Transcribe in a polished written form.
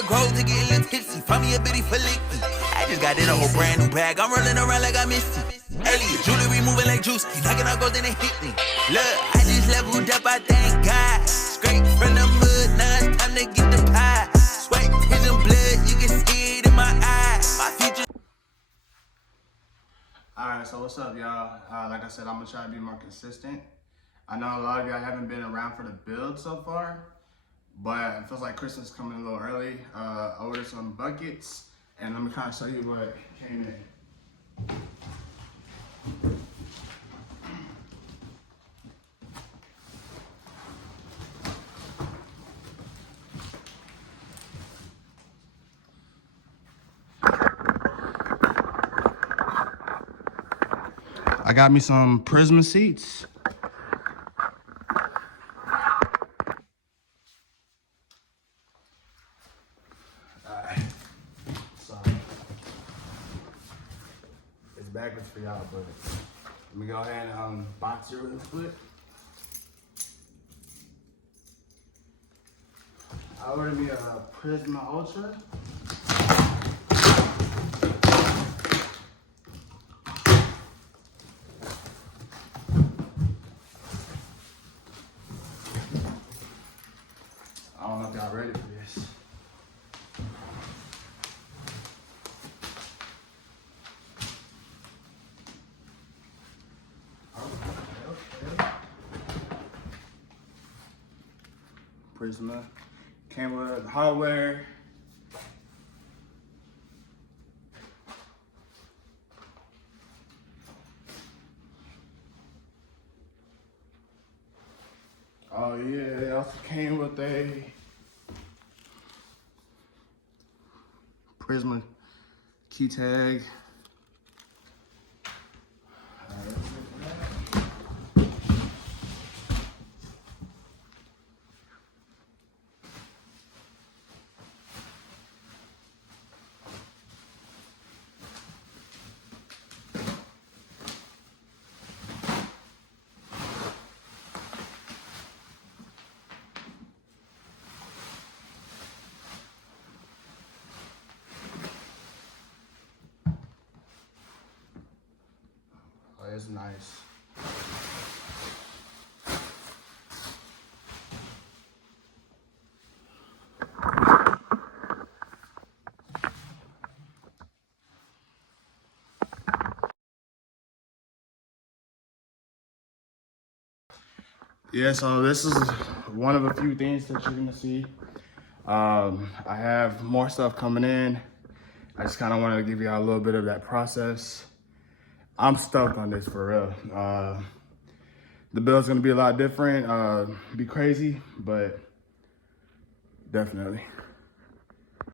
the grove to get a little tipsy. Find me a bitty for licky. I just got in a whole brand new bag. I'm rolling around like I missed it. Elliot, jewelry moving like Drewski. Knocking out gold, then it hit me. Look, I just leveled up, I thank God. Straight from the mud, now it's time to get the pie. Sweat, tears, and blood, you can see it in my eyes. My future. Alright, so what's up, y'all? Like I said, I'm gonna try to be more consistent. I know a lot of y'all haven't been around for the build so far, but it feels like Christmas is coming a little early. I ordered some buckets, and let me kind of show you what came in. I got me some Prisma seats. Sorry. It's backwards for y'all, but let me go ahead and box it real quick. I ordered me a Prisma Ultra. I don't know if y'all ready for this. Okay. Prisma. Came with hardware. Oh yeah, it also came with a Prisma key tag. Oh, it's nice. Yeah, so this is one of a few things that you're gonna see. I have more stuff coming in. I just kind of wanted to give y'all a little bit of that process. I'm stoked on this for real. The build's gonna be a lot different, be crazy, but definitely.